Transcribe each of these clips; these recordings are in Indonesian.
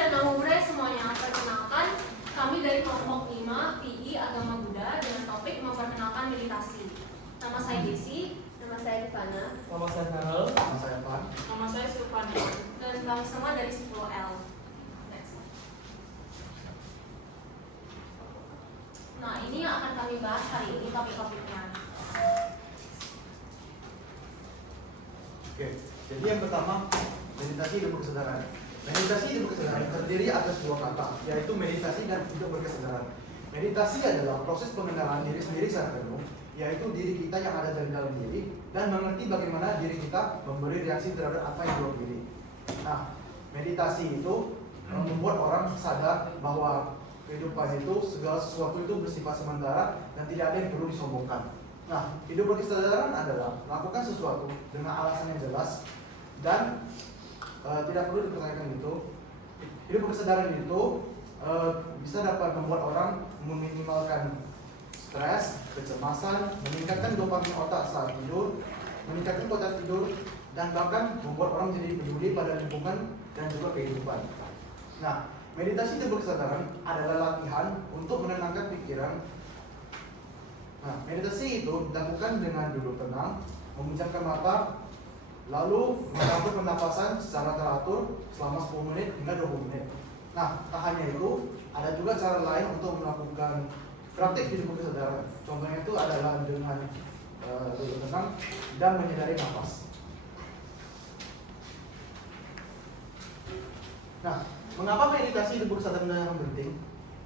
dan nama budaya semuanya. Perkenalkan, kami dari kelompok 5 PI Agama Buddha dengan topik memperkenalkan meditasi. Nama saya Desi, Nama saya Rifana. Nama saya Karel. Nama saya Van. Nama saya Silvana. dan kami semua dari 10L. Nah, ini yang akan kami bahas hari ini topik-topiknya. Oke, jadi yang pertama, meditasi hidup berkesadaran. Meditasi hidup berkesadaran terdiri atas dua kata, yaitu meditasi dan hidup berkesadaran. Meditasi adalah proses pengenalan diri sendiri secara penuh, yaitu diri kita yang ada dari dalam diri dan mengerti bagaimana diri kita memberi reaksi terhadap apa yang di luar diri. Nah, meditasi itu membuat orang sadar bahwa kehidupan itu segala sesuatu itu bersifat sementara dan tidak ada yang perlu disombongkan. Nah, hidup berkesadaran adalah melakukan sesuatu dengan alasan yang jelas dan tidak perlu dipertanyakan itu. Hidup berkesadaran itu bisa dapat membuat orang meminimalkan stres, kecemasan, meningkatkan dopamin otak saat tidur, meningkatkan kualitas tidur, dan bahkan membuat orang menjadi peduli pada lingkungan dan juga kehidupan. Nah, meditasi hidup berkesadaran adalah latihan untuk menenangkan pikiran. Nah, meditasi itu dilakukan dengan duduk tenang, memejamkan mata, lalu mengatur pernapasan secara teratur selama 10 menit hingga 20 menit. Nah, tak hanya itu, ada juga cara lain untuk melakukan praktik hidup berkesadaran. Contohnya itu adalah dengan duduk tenang dan menyadari nafas. Nah, mengapa meditasi hidup berkesadaran yang penting?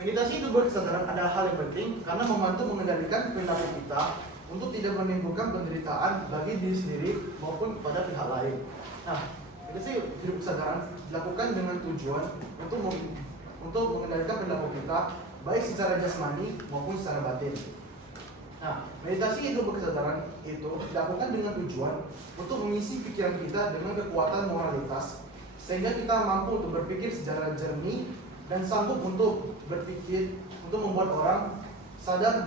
Meditasi hidup berkesadaran adalah hal yang penting karena membantu mengendalikan perilaku kita untuk tidak menimbulkan penderitaan bagi diri sendiri maupun kepada pihak lain. Nah, meditasi hidup berkesadaran dilakukan dengan tujuan untuk mengendalikan perilaku kita baik secara jasmani maupun secara batin. Nah, meditasi hidup berkesadaran itu dilakukan dengan tujuan untuk mengisi pikiran kita dengan kekuatan moralitas sehingga kita mampu untuk berpikir secara jernih dan sanggup untuk berpikir untuk membuat orang sadar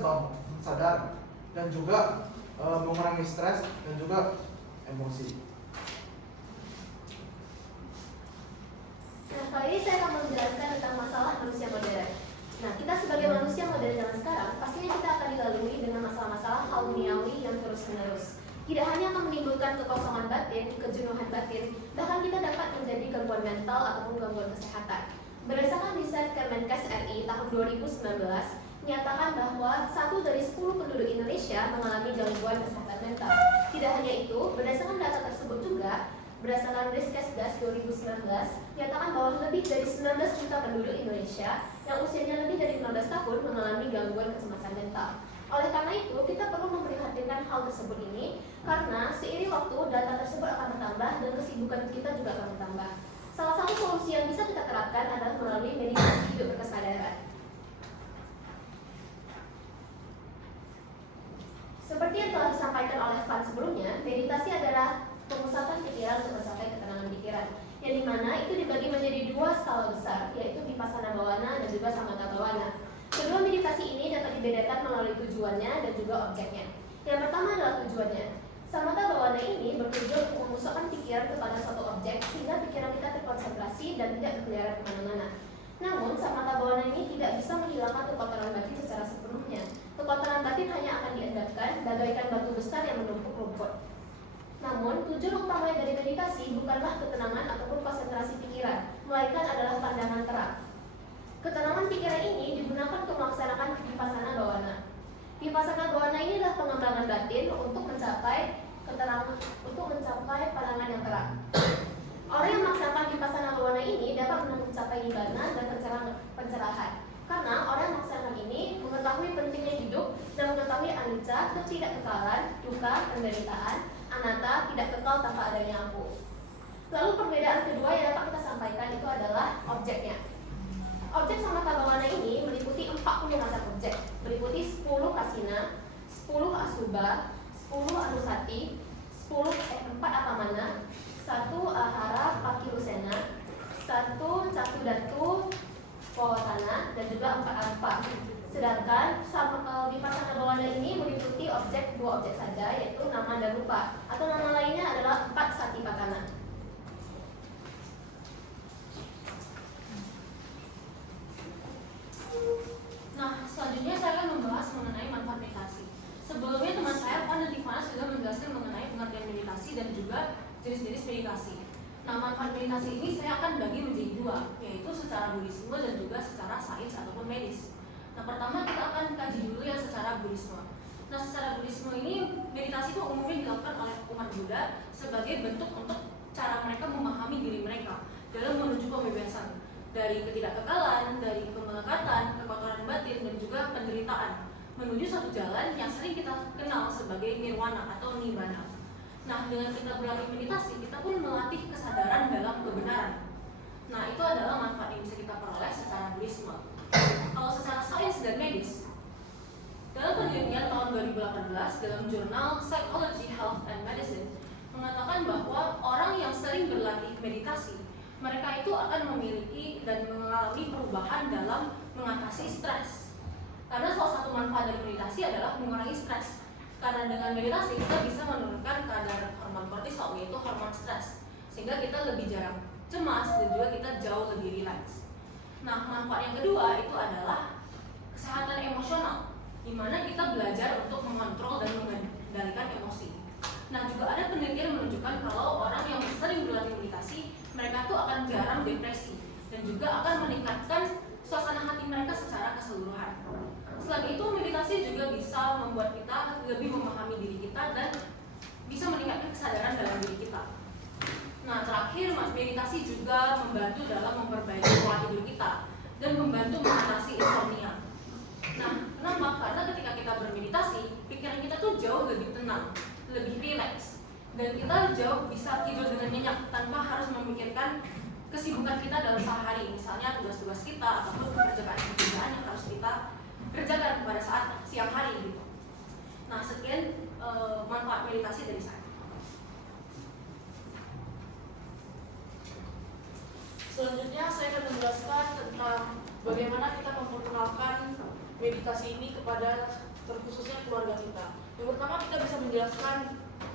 dan juga mengurangi stres dan juga emosi. Nah, kali ini saya akan menjelaskan tentang masalah manusia modern. Nah, kita sebagai manusia modern zaman sekarang, pastinya kita akan dilalui dengan masalah-masalah duniawi yang terus-menerus. Tidak hanya akan menimbulkan kekosongan batin, kejenuhan batin, bahkan kita dapat menjadi gangguan mental ataupun gangguan kesehatan. Berdasarkan riset Kemenkes RI tahun 2019, menyatakan bahwa 1 dari 10 penduduk Indonesia mengalami gangguan kesehatan mental. Tidak hanya itu, berdasarkan data tersebut juga, berdasarkan Riskesdas 2019, menyatakan bahwa lebih dari 19 juta penduduk Indonesia yang usianya lebih dari 15 tahun mengalami gangguan kecemasan mental. Oleh karena itu, kita perlu memperhatikan hal tersebut ini karena seiring waktu data tersebut akan bertambah dan kesibukan kita juga akan bertambah. Salah satu solusi yang bisa kita terapkan adalah melalui meditasi hidup berkesadaran. Seperti yang telah disampaikan oleh Van sebelumnya, meditasi adalah pemusatan pikiran untuk mencapai ketenangan pikiran, yang dimana itu dibagi menjadi 2 skala besar, yaitu Vipassana Bhavana dan juga Samatha Bhavana. Kedua meditasi ini dapat dibedakan melalui tujuannya dan juga objeknya. Yang pertama adalah tujuannya. Samatha Bhavana ini bertujuan untuk memusatkan pikiran kepada suatu objek sehingga pikiran kita terkonsentrasi dan tidak berkeliaran kemana-mana. Namun, Samatha Bhavana ini tidak bisa menghilangkan kekotoran batin secara sepenuhnya. Kekotoran batin hanya akan diendapkan bagaikan batu besar yang menumpuk rumput. Namun, tujuan utama dari meditasi bukanlah ketenangan ataupun konsentrasi pikiran, melainkan adalah pandangan terang. Ketenangan pikiran ini digunakan untuk melaksanakan Vipassana Bhavana. Vipassana Bhavana ini adalah pengembangan batin untuk mencapai pandangan yang terang. Orang yang melaksanakan Vipassana Bhavana ini dapat mencapai nibbana dan pencerahan. Karena orang yang melaksanakan ini mengetahui pentingnya hidup dan mengetahui anicca, ketidakkekalan, dukkha, penderitaan, anatta, tidak kekal tanpa adanya aku. Lalu perbedaan kedua yang dapat kita sampaikan itu adalah objeknya. Objek Samatha Bhavana ini meliputi 40 macam objek, meliputi 10 kasina, 10 asubha, 10 anusati, 4 apamana, 1 ahara pakilusena, 1 cakudatu pawatana, dan juga 4 alpa. Sedangkan Vipassana Bhavana ini meliputi 2 objek saja, yaitu nama dan rupa, atau nama lainnya adalah 4 satipatthana. jenis-jenis meditasi. Nah, manfaat meditasi ini saya akan bagi menjadi dua, yaitu secara Buddhisme dan juga secara sains ataupun medis. Nah, pertama kita akan kaji dulu yang secara Buddhisme. Nah, secara Buddhisme ini meditasi itu umumnya dilakukan oleh umat Buddha sebagai bentuk untuk cara mereka memahami diri mereka dalam menuju pembebasan dari ketidakkekalan, dari kemelekatan, kekotoran batin, dan juga penderitaan menuju satu jalan yang sering kita kenal sebagai nirwana atau nibbana. Nah, dengan kita berlatih meditasi, kita pun melatih kesadaran dalam kebenaran. Nah, itu adalah manfaat yang bisa kita peroleh secara Buddhisme. Kalau secara sains dan medis, dalam penelitian tahun 2018 dalam jurnal Psychology, Health, and Medicine mengatakan bahwa orang yang sering berlatih meditasi, mereka itu akan memiliki dan mengalami perubahan dalam mengatasi stres. Karena salah satu manfaat dari meditasi adalah mengurangi stres. Karena dengan meditasi kita bisa menurunkan kadar hormon kortisol, yaitu hormon stres, sehingga kita lebih jarang cemas dan juga kita jauh lebih rileks. Nah, manfaat yang kedua itu adalah kesehatan emosional, di mana kita belajar untuk mengontrol dan mengendalikan emosi. Nah, juga ada penelitian menunjukkan kalau orang yang sering berlatih meditasi, mereka tuh akan jarang depresi dan juga akan meningkatkan suasana hati mereka secara keseluruhan. Selain itu, meditasi juga bisa membuat kita lebih memahami diri kita dan bisa meningkatkan kesadaran dalam diri kita. Nah, terakhir, meditasi juga membantu dalam memperbaiki pola tidur kita dan membantu mengatasi insomnia. Nah, kenapa? Karena ketika kita bermeditasi, pikiran kita tuh jauh lebih tenang, lebih rileks, dan kita jauh bisa tidur dengan nyenyak tanpa harus memikirkan kesibukan kita dalam sehari, misalnya tugas-tugas kita ataupun pekerjaan-pekerjaan yang harus kita kerjakan pada saat siang hari gitu. Nah, sekian manfaat meditasi dari saya. Selanjutnya saya akan menjelaskan tentang bagaimana kita memperkenalkan meditasi ini kepada terkhususnya keluarga kita. Yang pertama, kita bisa menjelaskan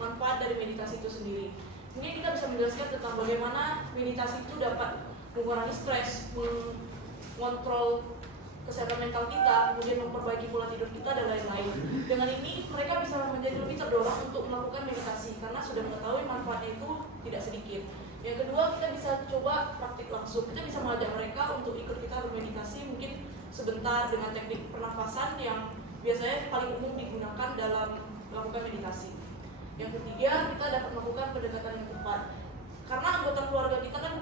manfaat dari meditasi itu sendiri. Mungkin kita bisa menjelaskan tentang bagaimana meditasi itu dapat mengurangi stres, mengontrol kesehatan mental kita, kemudian memperbaiki pola tidur kita dan lain-lain. Dengan ini mereka bisa menjadi lebih terdorong untuk melakukan meditasi karena sudah mengetahui manfaatnya itu tidak sedikit. Yang kedua, kita bisa coba praktik langsung. Kita bisa mengajak mereka untuk ikut kita bermeditasi mungkin sebentar dengan teknik pernafasan yang biasanya paling umum digunakan dalam melakukan meditasi. Yang ketiga, kita dapat melakukan pendekatan yang tepat. Karena anggota keluarga kita kan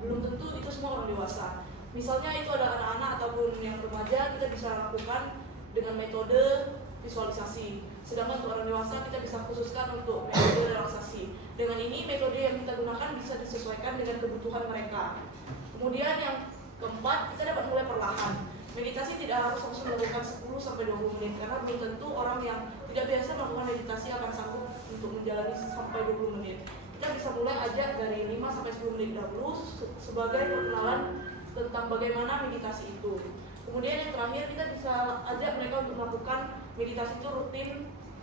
belum tentu itu semua orang dewasa. Misalnya itu ada anak-anak ataupun yang remaja, kita bisa lakukan dengan metode visualisasi. Sedangkan untuk orang dewasa kita bisa khususkan untuk metode relaksasi. Dengan ini metode yang kita gunakan bisa disesuaikan dengan kebutuhan mereka. Kemudian yang keempat, kita dapat mulai perlahan. Meditasi tidak harus langsung melakukan 10-20 menit karena belum tentu orang yang tidak biasa melakukan meditasi akan sanggup untuk menjalani sampai 20 menit. Kita bisa mulai ajak dari 5-10 menit dahulu sebagai perkenalan tentang bagaimana meditasi itu. Kemudian yang terakhir, kita bisa ajak mereka untuk melakukan meditasi itu rutin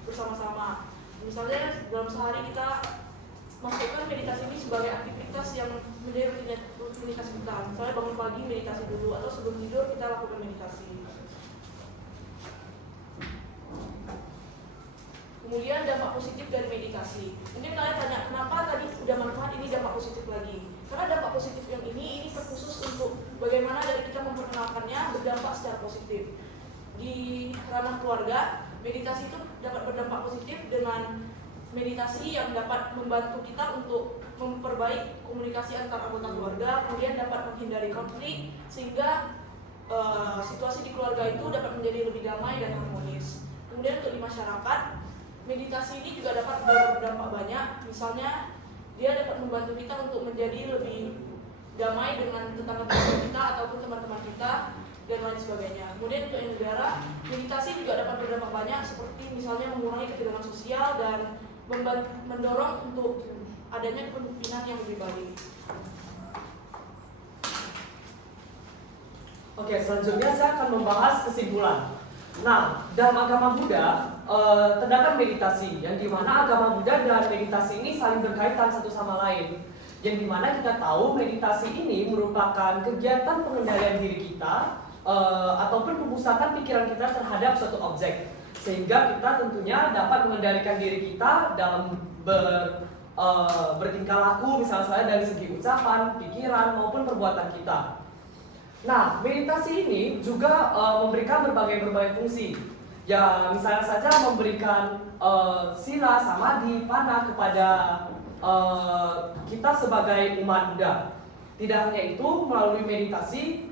bersama-sama. Misalnya dalam sehari kita masukkan meditasi ini sebagai aktivitas yang menjadi rutinitas kita. Misalnya bangun pagi meditasi dulu atau sebelum tidur kita lakukan meditasi. Kemudian dampak positif dari meditasi. Mungkin kalian tanya, kenapa tadi udah manfaat ini dampak positif lagi? Karena dampak positif yang ini terkhusus untuk bagaimana dari kita memperkenalkannya berdampak secara positif. Di ranah keluarga, meditasi itu dapat berdampak positif dengan meditasi yang dapat membantu kita untuk memperbaiki komunikasi antar anggota keluarga, kemudian dapat menghindari konflik sehingga situasi di keluarga itu dapat menjadi lebih damai dan harmonis. Kemudian untuk di masyarakat, meditasi ini juga dapat berdampak banyak. Misalnya dia dapat membantu kita untuk menjadi lebih damai dengan tetangga-tetangga kita ataupun teman-teman kita dan lain sebagainya. Kemudian untuk negara, meditasi juga dapat berdampak banyak seperti misalnya mengurangi ketegangan sosial dan mendorong untuk adanya kepemimpinan yang lebih baik. Oke, selanjutnya saya akan membahas kesimpulan. Nah, dalam agama Buddha terdapat meditasi, yang dimana agama Buddha dan meditasi ini saling berkaitan satu sama lain. Yang dimana kita tahu meditasi ini merupakan kegiatan pengendalian diri kita ataupun pemusatan pikiran kita terhadap suatu objek, sehingga kita tentunya dapat mengendalikan diri kita dalam bertingkah laku, misalnya dari segi ucapan, pikiran maupun perbuatan kita. Nah, meditasi ini juga memberikan berbagai fungsi. Ya, misalnya saja memberikan sila, samadhi, pana kepada kita sebagai umat Buddha. Tidak hanya itu, melalui meditasi,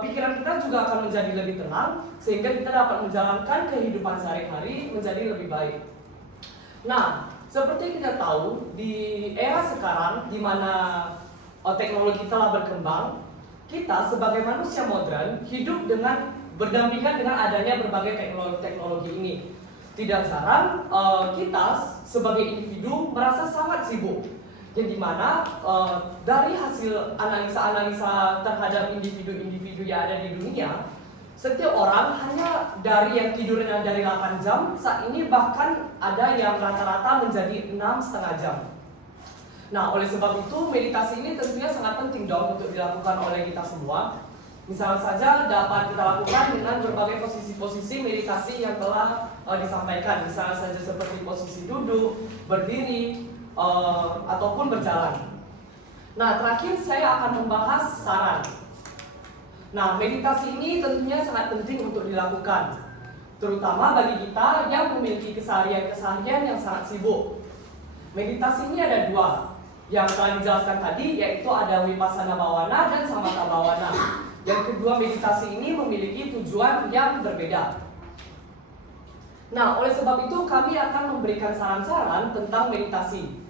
pikiran kita juga akan menjadi lebih tenang, sehingga kita dapat menjalankan kehidupan sehari-hari menjadi lebih baik. Nah, seperti kita tahu, di era sekarang, di mana teknologi telah berkembang, kita sebagai manusia modern hidup dengan berdampingan dengan adanya berbagai teknologi ini. Tidak jarang kita sebagai individu merasa sangat sibuk, yang dimana dari hasil analisa-analisa terhadap individu-individu yang ada di dunia, setiap orang hanya dari yang tidurnya dari 8 jam, saat ini bahkan ada yang rata-rata menjadi 6,5 jam. Nah, oleh sebab itu meditasi ini tentunya sangat penting dong untuk dilakukan oleh kita semua. Misalnya saja dapat kita lakukan dengan berbagai posisi-posisi meditasi yang telah disampaikan. Misalnya saja seperti posisi duduk, berdiri, ataupun berjalan. Nah, terakhir saya akan membahas saran. Nah, meditasi ini tentunya sangat penting untuk dilakukan, terutama bagi kita yang memiliki keseharian yang sangat sibuk. Meditasi ini ada dua, yang telah dijelaskan tadi, yaitu ada Vipassana Bhavana dan Samatha Bhavana. Yang kedua, meditasi ini memiliki tujuan yang berbeda. Nah, oleh sebab itu kami akan memberikan saran-saran tentang meditasi.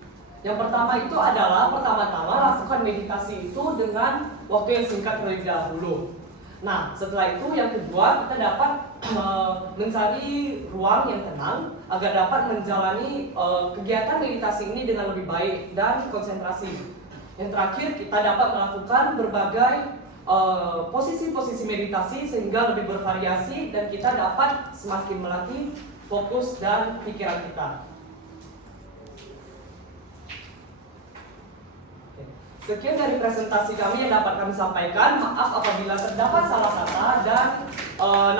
Yang pertama itu adalah, pertama-tama lakukan meditasi itu dengan waktu yang singkat terlebih dahulu. Nah, setelah itu yang kedua, kita dapat mencari ruang yang tenang agar dapat menjalani kegiatan meditasi ini dengan lebih baik dan konsentrasi. Yang terakhir, kita dapat melakukan berbagai posisi-posisi meditasi sehingga lebih bervariasi dan kita dapat semakin melatih fokus dan pikiran kita. Sekian dari presentasi kami yang dapat kami sampaikan. Maaf apabila terdapat salah kata dan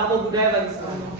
namo buddhaya bagi semua.